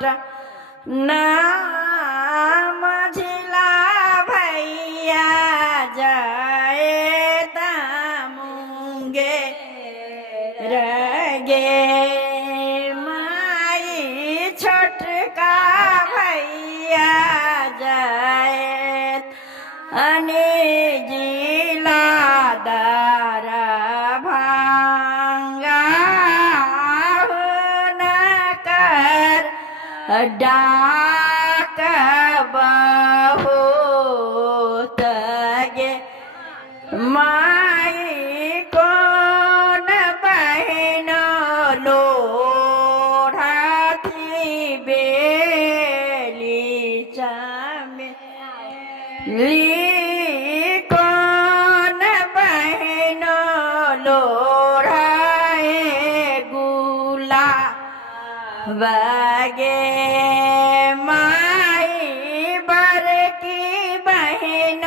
छोट ना मझिला भैया जाए तामुंगे रगे माई छोटका भैया जाए अने जिला दारा भांगा न कर डाक बहुत गे माई कौन बहन लोढ़ा थी बेली चामे कौन बहन लोढ़ाए गुला बगे माई बर की बहन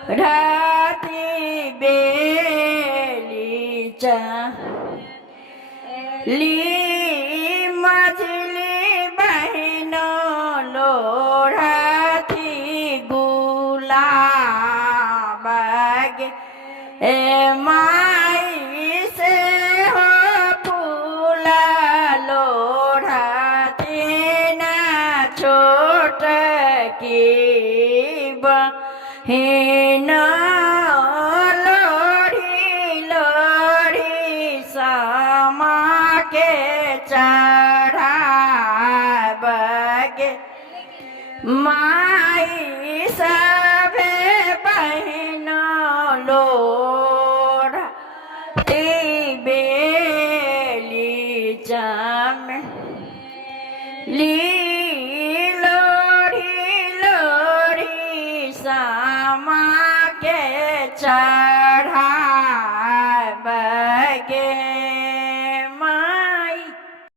लोढ़ाती बेली ली मझली बहन लोढ़ाती गुलाब ए माई से हो फूला लोढ़ाती न छोट की बहन लोढ़ी लोढ़ी समा के चढ़ा बगे माई सभे बहन लोढ़ती बेली चमेली लोढ़ी लोढ़ी समा के चढ़ा बगे